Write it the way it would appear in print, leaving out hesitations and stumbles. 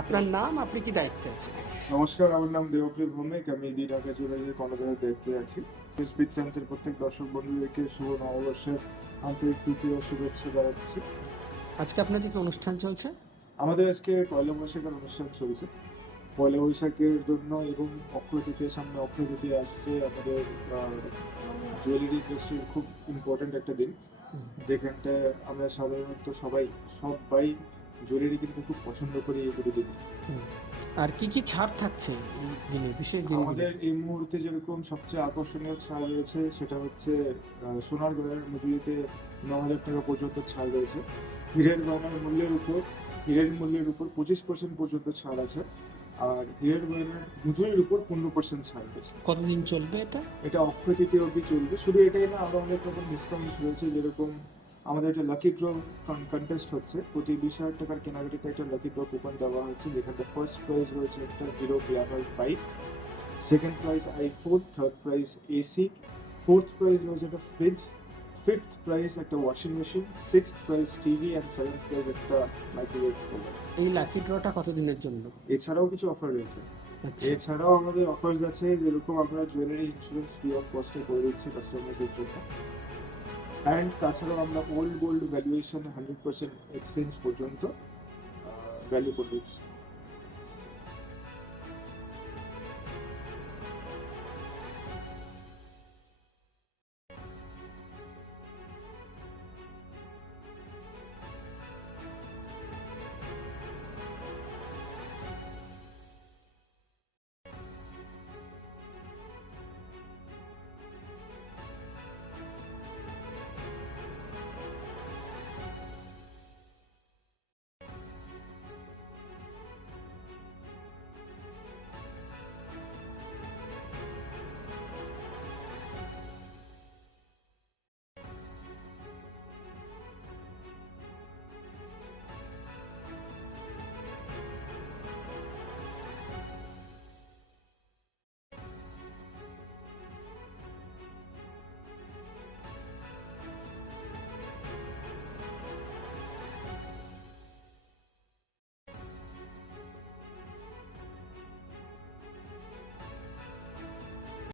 আপনার নাম, আপনি কি দায়িত্বে আছেন? নমস্কার, আমার নাম দেবপ্রিয় ভৌমিক। আমি দি ঢাকা জুয়েলারির কর্ণধারের দায়িত্বে আছি। বৃত্তান্তের প্রত্যেক দর্শক বন্ধুদেরকে শুভ নববর্ষের আন্তরিক প্রীতি ও শুভেচ্ছা জানাচ্ছি। আজকে আপনাদের কি অনুষ্ঠান চলছে? আমাদের আজকে পয়লা বৈশাখের অনুষ্ঠান চলছে। পয়লা বৈশাখের জন্য এবং অক্ষয় তৃতীয়ার সামনে অক্ষয় তৃতীয়া আসছে, আমাদের জুয়েলারি ইন্ডাস্ট্রির খুব ইম্পর্ট্যান্ট একটা দিন, যেখানটায় আমরা সাধারণত সবাই জুয়েলারি কিনতে খুব পছন্দ করি এই দুটো দিনে। আর কি কি ছাড় থাকছে এই দিনে, বিশেষ দিন? আমাদের এই মুহূর্তে যেরকম সবচেয়ে আকর্ষণীয় ছাড় রয়েছে সেটা হচ্ছে সোনার গয়নার মজুরিতে 9,000 টাকা পর্যন্ত ছাড় রয়েছে। হীরের গয়নার মূল্যের উপর 25% পর্যন্ত ছাড় আছে। আর হীরের গয়নার মজুরির উপর 15% ছাড় রয়েছে। কতদিন চলবে এটা? এটা অক্ষয় তৃতীয়া অবধি চলবে। শুধু এটাই না, আরো অনেক রকম ডিসকাউন্টস রয়েছে। যেরকম আমাদের একটা লাকি ড্র কন্টেস্ট হচ্ছে, প্রতি 20,000 টাকার কেনাকাটিতে একটা লাকি ড্র কুপন দেওয়া হচ্ছে, যেখানে ফার্স্ট প্রাইজ রয়েছে একটা hero Glamour bike, second prize iPhone, third prize AC, fourth prize রয়েছে একটা ফ্রিজ, ফিফথ প্রাইজ একটা washing machine, sixth prize TV and seventh prize একটা মাইক্রোওয়েভ ওভেন। এই লাকি ড্রটা কতদিনের জন্য? এছাড়াও কিছু অফার রয়েছে। আচ্ছা, এছাড়াও আমাদের অফার্স আছে, যেরকম আমরা জুয়েলারি ইন্স্যুরেন্স ফ্রি অফ কস্টে করে দিচ্ছি কাস্টমারদের জন্য। অ্যান্ড তাছাড়াও আমরা ওল্ড গোল্ড ভ্যালুয়েশন 100% এক্সচেঞ্জ পর্যন্ত ভ্যালু করে দিচ্ছি।